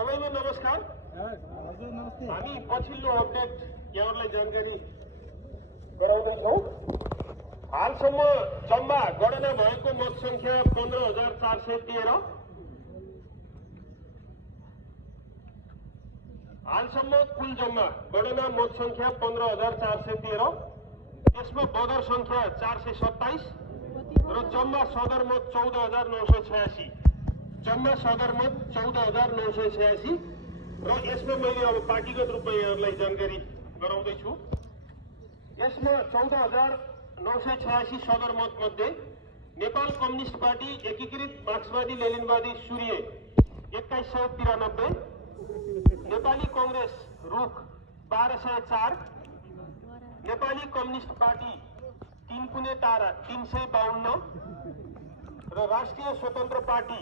सबैले नमस्कार। हामी पछिल्लो अपडेट यहाँहरूलाई जानकारी गराउँदैछौँ। हालसम्म जम्मा गणना भएको मत संख्या 15,413। हालसम्म कुल जम्मा गणना मत संख्या 15,413। यसमा बदर संख्या 427 र जम्मा सदरमत 14,986। जम्मा सदरमत 14,986 र यसमा मैले अब पार्टीगत रूपमा यहाँहरूलाई जानकारी गराउँदैछु। यसमा 14,986 सदरमत मध्ये नेपाल कम्युनिस्ट पार्टी एकीकृत मार्क्सवादी लेनिनवादी सूर्य 2193, नेपाली कांग्रेस रुख 1204, नेपाली कम्युनिस्ट पार्टी तीनकुने तारा 352 र राष्ट्रिय स्वतन्त्र पार्टी